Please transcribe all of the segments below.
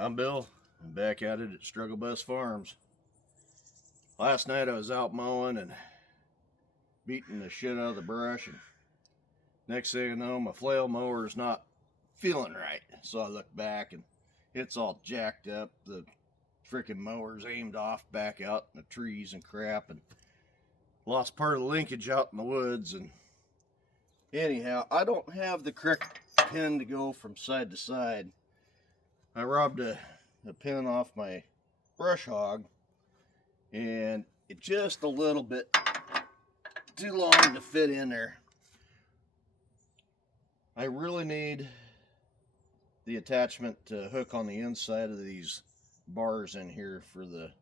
I'm Bill. I'm back at it at Struggle Bus Farms. Last night I was out mowing and beating the shit out of the brush, and next thing I know, my flail mower is not feeling right. So I look back and it's all jacked up. The freaking mower's aimed off back out in the trees and crap, and lost part of the linkage out in the woods. And anyhow, I don't have the correct pin to go from side to side. I robbed a pin off my brush hog, and it's just a little bit too long to fit in there. I really need the attachment to hook on the inside of these bars in here for the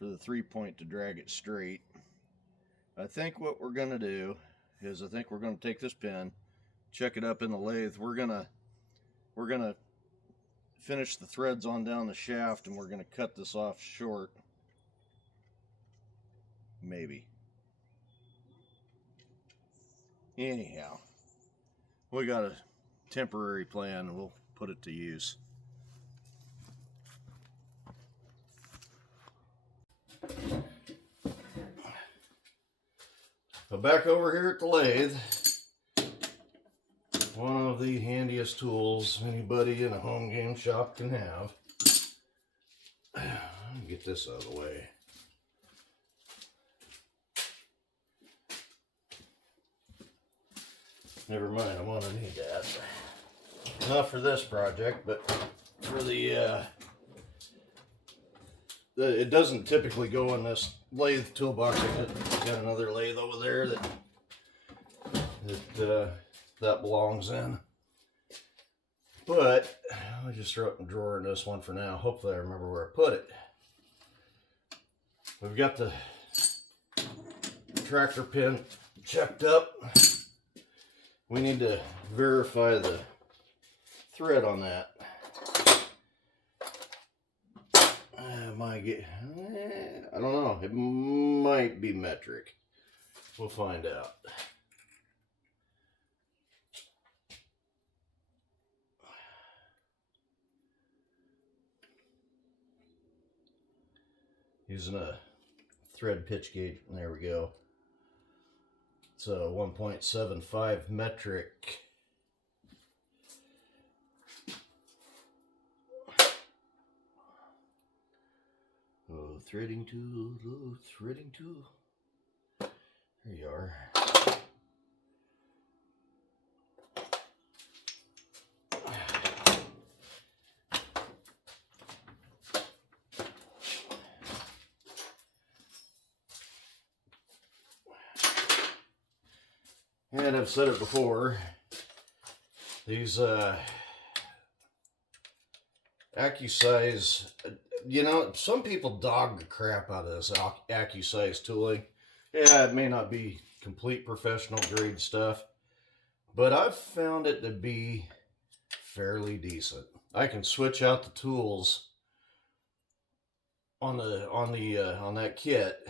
3-point to drag it straight. I think what we're gonna do is we're gonna take this pin, check it up in the lathe. We're gonna finish the threads on down the shaft, and we're gonna cut this off short. Maybe. Anyhow, we got a temporary plan, and we'll put it to use. So back over here at the lathe, one of the handiest tools anybody in a home game shop can have. Get this out of the way. Never mind, I'm gonna need that. Not for this project, but for the it doesn't typically go in this lathe toolbox. I got another lathe over there that belongs in. But I'll just throw it in the drawer in this one for now. Hopefully I remember where I put it. We've got the tractor pin checked up. We need to verify the thread on that. I don't know. It might be metric. We'll find out. Using a thread pitch gauge. There we go. It's a 1.75 metric. Oh, threading tool, oh, threading tool. There you are. And I've said it before, these AccuSize, you know, some people dog the crap out of this AccuSize tooling. Yeah, it may not be complete professional grade stuff, but I've found it to be fairly decent. I can switch out the tools on that kit,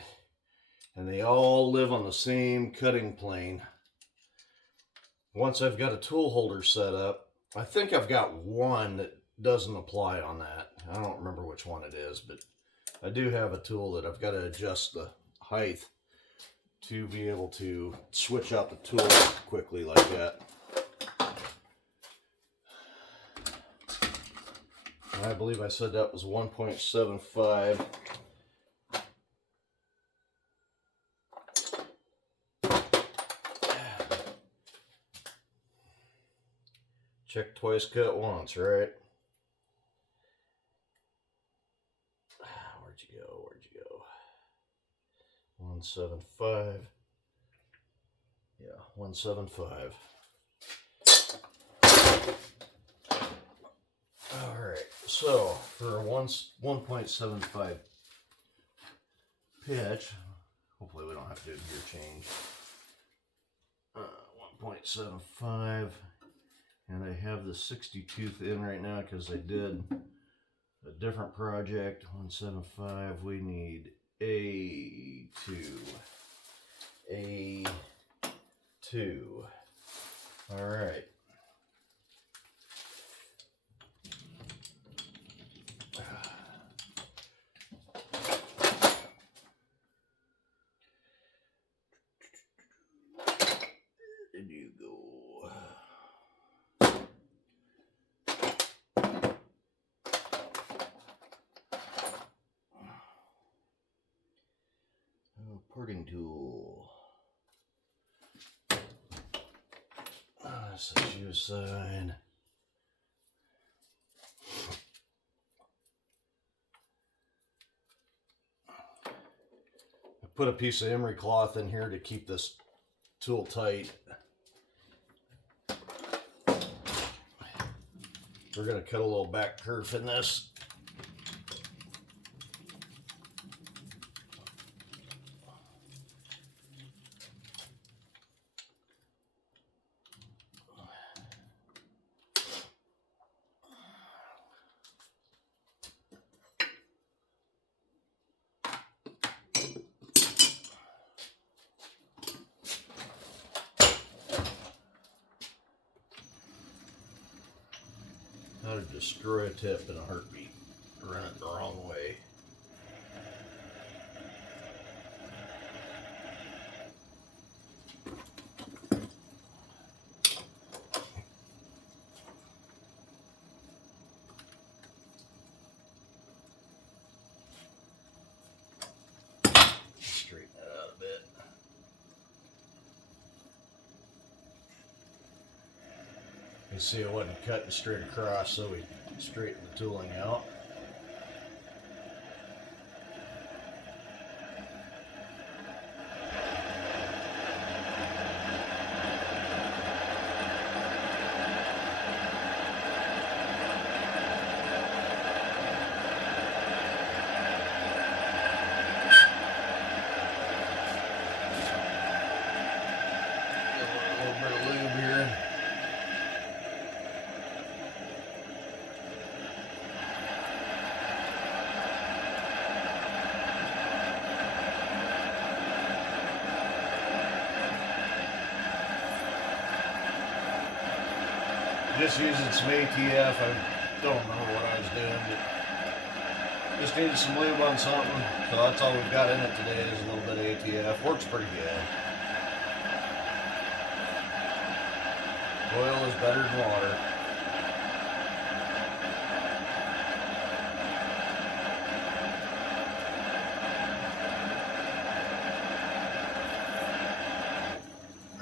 and they all live on the same cutting plane. Once I've got a tool holder set up, I think I've got one that doesn't apply on that. I don't remember which one it is, but I do have a tool that I've got to adjust the height to be able to switch out the tool quickly like that. I believe I said that was 1.75. Check twice, cut once, right? Where'd you go? Where'd you go? 175. Yeah, 175. All right, so for a 1.75 pitch, hopefully we don't have to do gear change. 1.75. And I have the 60 tooth in right now because I did a different project. 175. We need A2. A2. All right. you go. Oh, parting tool. That's the shoe side. I put a piece of emery cloth in here to keep this tool tight. We're going to cut a little back kerf in this. How to destroy a tip in a heartbeat. Run it the wrong way. Straighten that out a bit. You see it wasn't cutting straight across, so we straightened the tooling out. A little bit of lube here. Just using some ATF. I don't remember what I was doing, but just needed some lube on something. So that's all we've got in it today is a little bit of ATF. Works pretty good. Oil is better than water.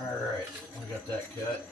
Alright, we got that cut.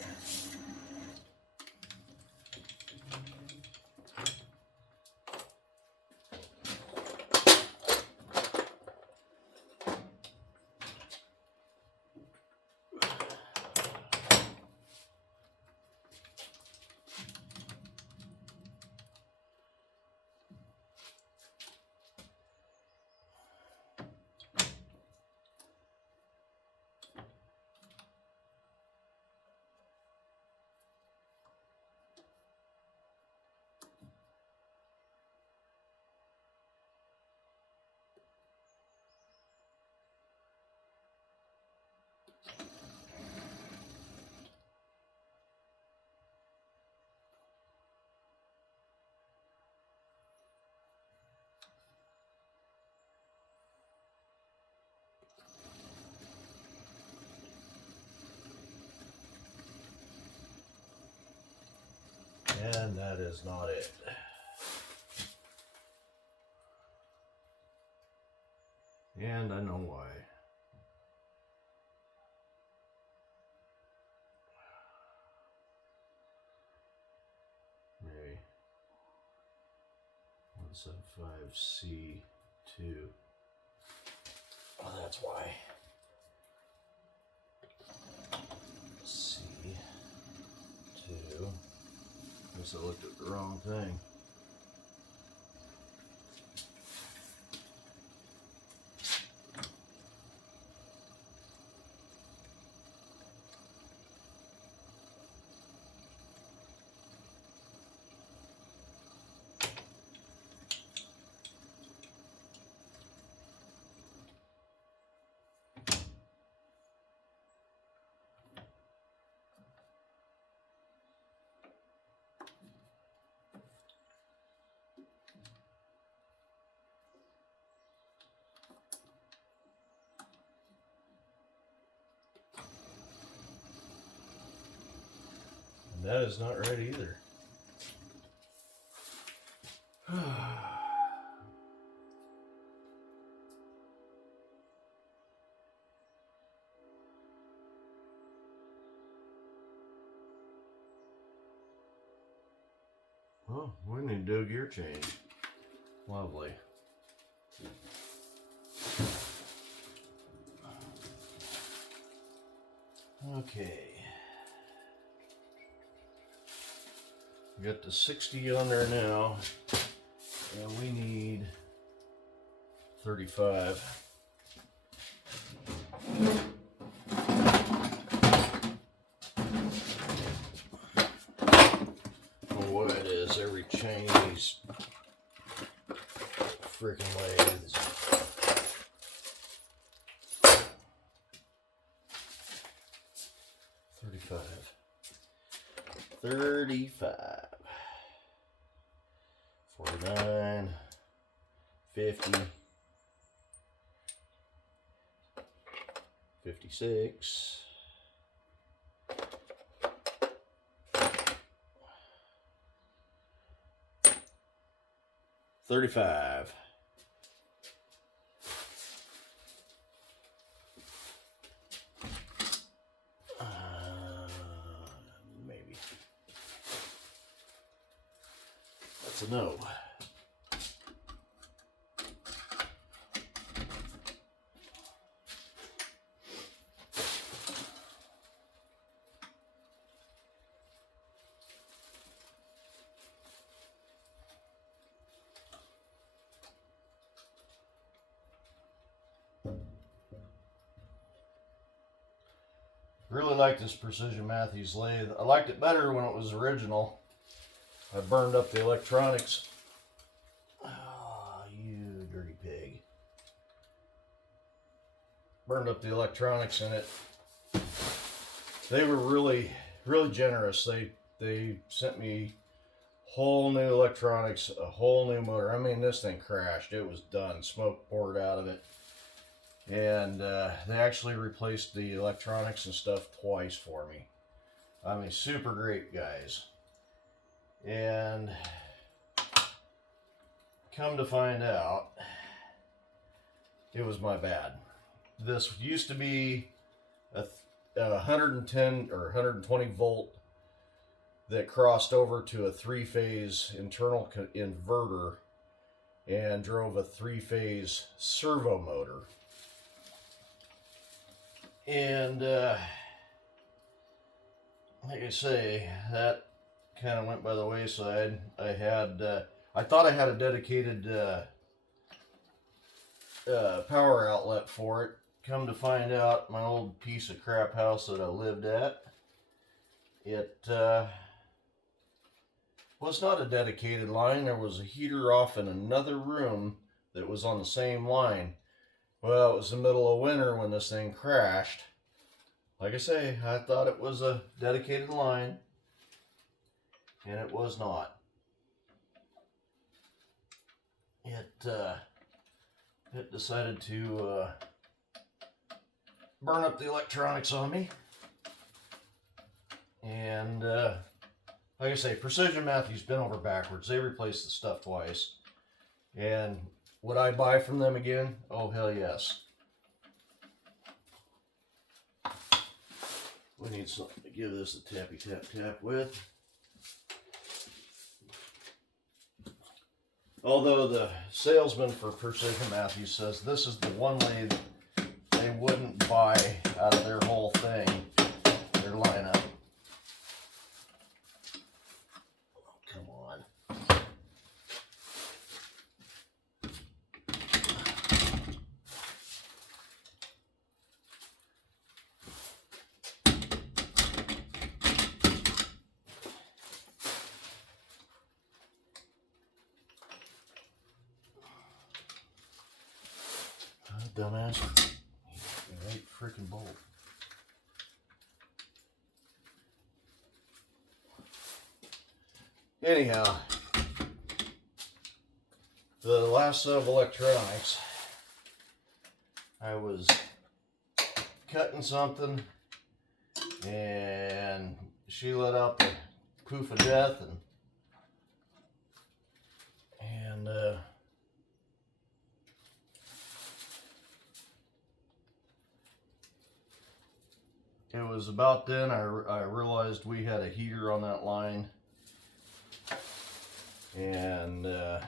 And that is not it. And I know why. Maybe 175C2. Oh, that's why. C2. Guess I looked at the wrong thing. that is not right either. Well, we need to do a gear change. Lovely. Okay. We got the 60 on there now, and we need 35. What it is, every chain these freaking lathes. 35, 49, 50, 56, 35. Maybe. That's a no. Really like this Precision Matthews lathe. I liked it better when it was original. I burned up the electronics. Oh, you dirty pig. Burned up the electronics in it. They were really generous. They sent me whole new electronics, a whole new motor. I mean, this thing crashed. It was done. Smoke poured out of it. And they actually replaced the electronics and stuff twice for me. I mean, super great guys. And come to find out, it was my bad. This used to be a 110 or 120 volt that crossed over to a three-phase internal inverter and drove a three-phase servo motor. And like I say, that kind of went by the wayside. I thought I had a dedicated power outlet for it. Come to find out, my old piece of crap house that I lived at, it was not a dedicated line. There was a heater off in another room that was on the same line. Well, it was the middle of winter when this thing crashed. Like I say, I thought it was a dedicated line, and it was not. It decided to burn up the electronics on me. And like I say, Precision Matthews bent over backwards. They replaced the stuff twice. And would I buy from them again? Oh, hell yes. We need something to give this a tappy tap tap with. Although the salesman for Precision Matthews says this is the one lathe they wouldn't buy out of their whole thing, their lineup. Oh, come on. Dumbass. Right freaking bolt. Anyhow, the last set of electronics, I was cutting something and she let out the poof of death, and it was about then I realized we had a heater on that line, and yeah,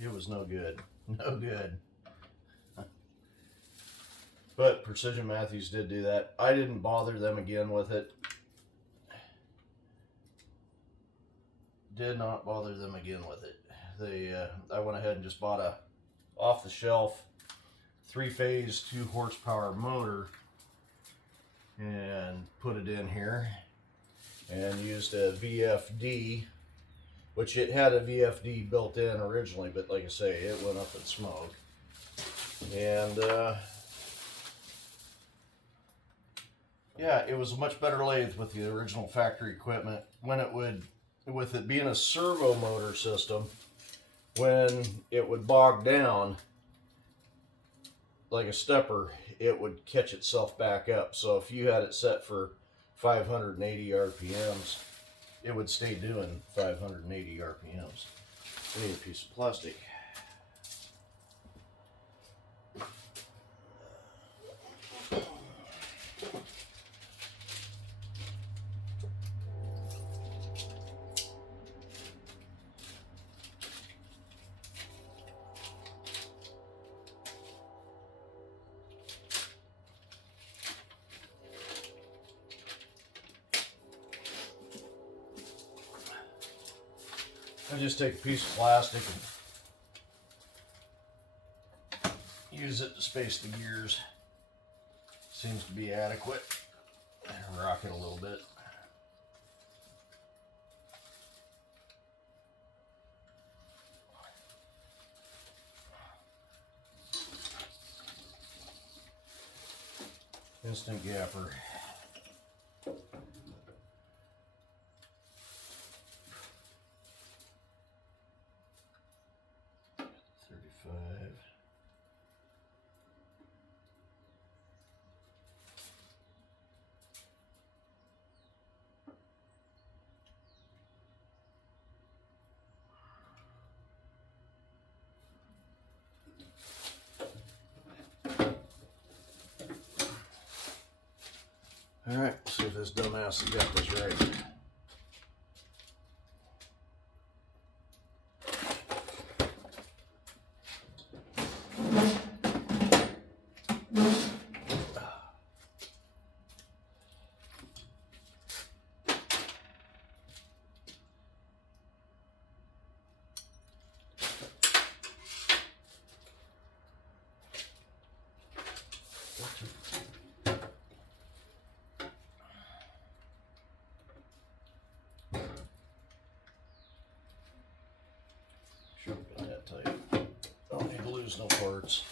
it was no good, no good. But Precision Matthews did do that. I didn't bother them again with it. Did not bother them again with it. I went ahead and just bought a off-the-shelf 3-phase 2 horsepower motor and put it in here, and used a VFD, which it had a VFD built in originally, but like I say, it went up in smoke. And yeah, it was a much better lathe with the original factory equipment. With it being a servo motor system, when it would bog down like a stepper, it would catch itself back up. So if you had it set for 580 RPMs, it would stay doing 580 RPMs. I need a piece of plastic. I just take a piece of plastic and use it to space the gears. Seems to be adequate. And rock it a little bit. Instant gapper. All right, see if this dumbass has got this right. Sure, got that tight. Don't need to lose no parts.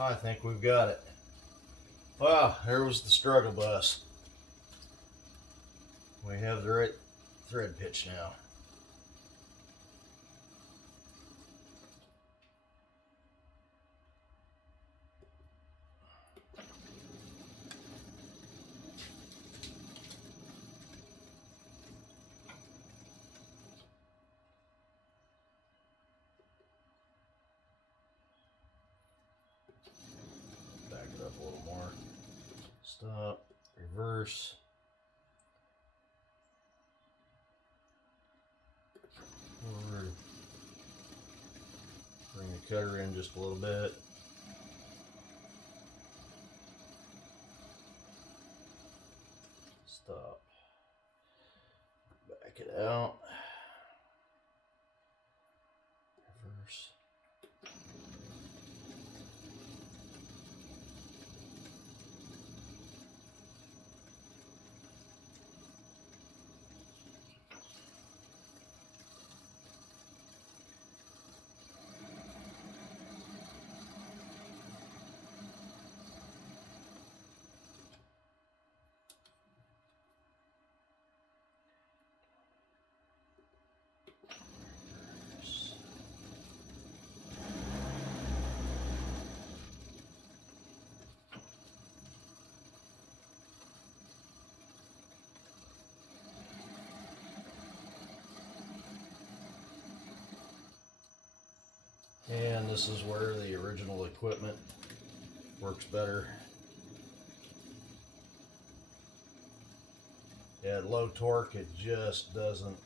I think we've got it. Wow, there was the struggle bus. We have the right thread pitch now. Back it up a little more. Stop, reverse. Forward. Bring the cutter in just a little bit. Stop. Back it out. Reverse. this is where the original equipment works better. Yeah, at low torque, it just doesn't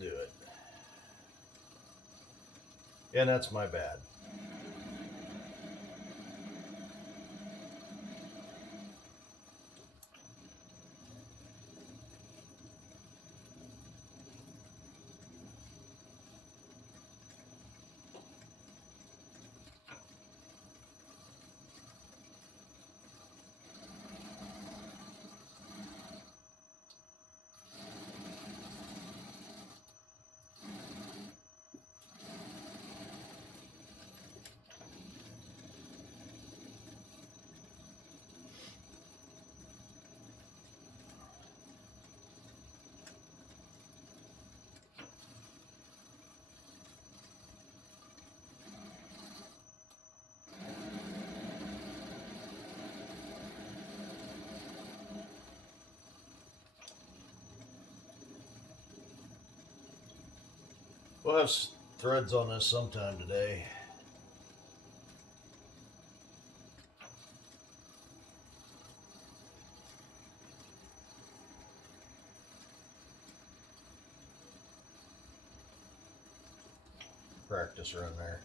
do it. And that's my bad. We'll have threads on this sometime today. Practice run there.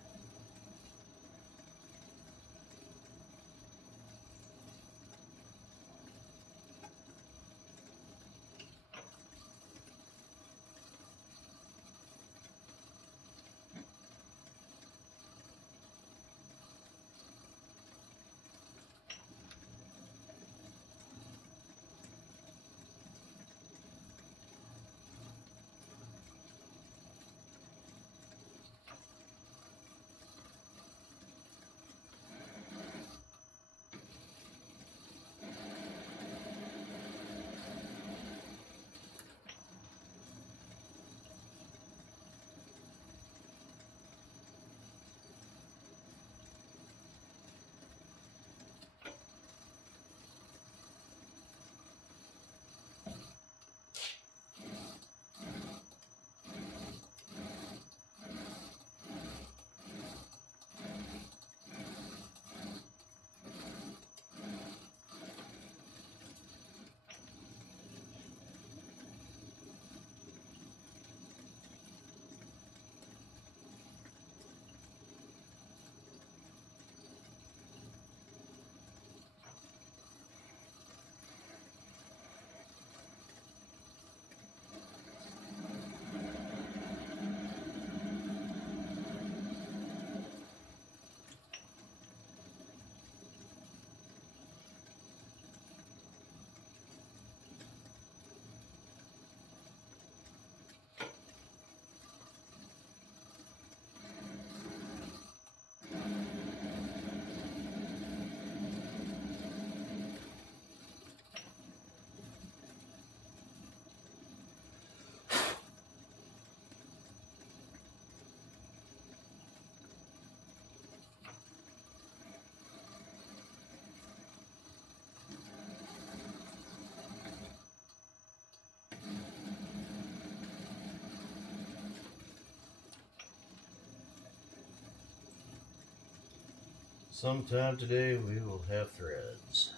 Sometime today we will have threads.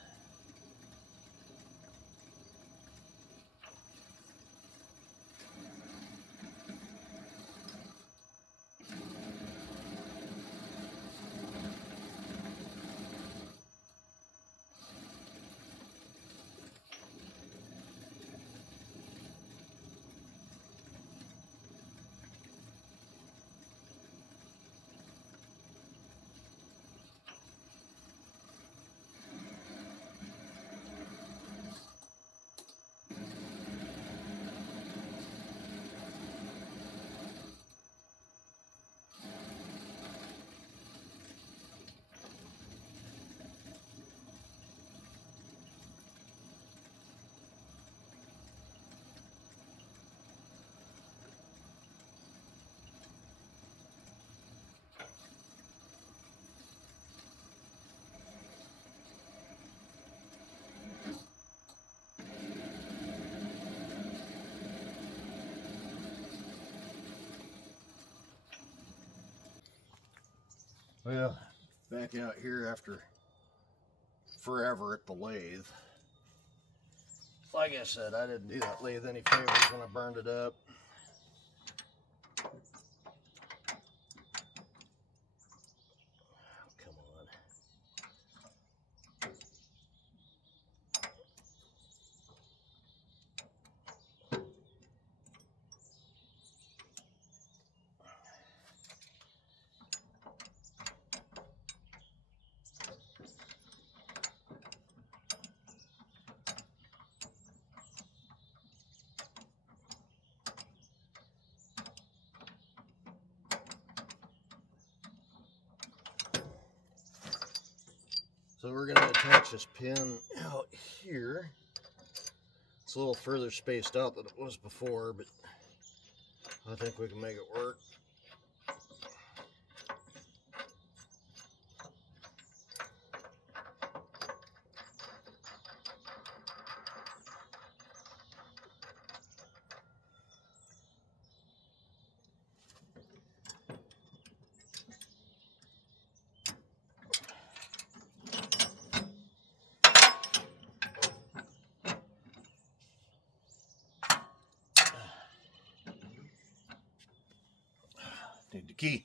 Well, back out here after forever at the lathe. Like I said, I didn't do that lathe any favors when I burned it up. Come on. So we're going to attach this pin out here. It's a little further spaced out than it was before, but I think we can make it work. Need the key.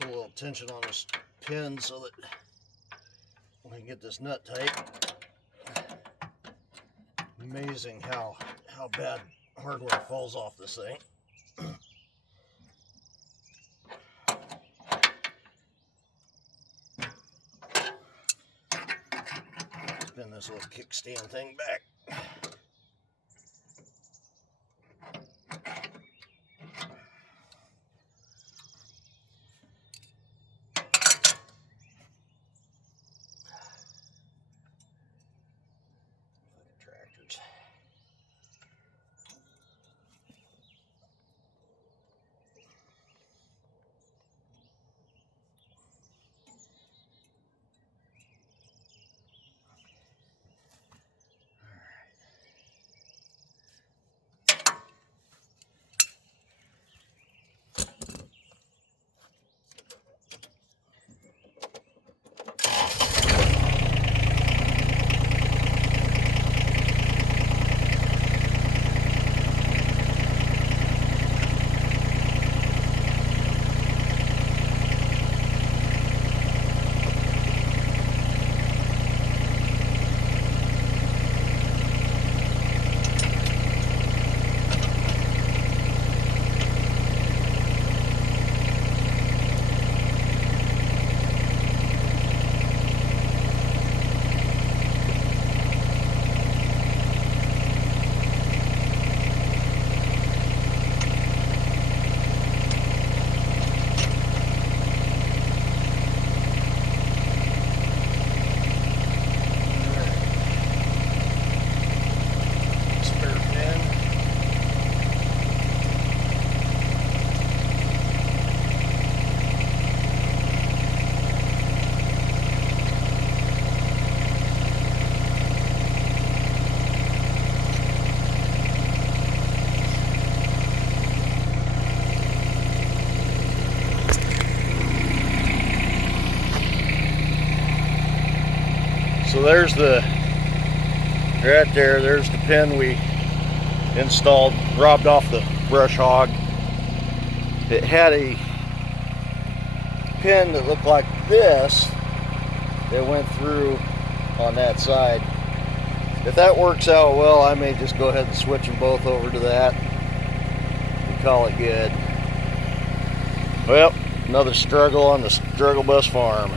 Put a little tension on this pin so that we can get this nut tight. Amazing how bad hardware falls off this thing. Spin this little kickstand thing back. Tractors. there's right there's the pin we installed, robbed off the brush hog. It had a pin that looked like this that went through on that side. If that works out well, I may just go ahead and switch them both over to that and call it good. Well, another struggle on the struggle bus farm.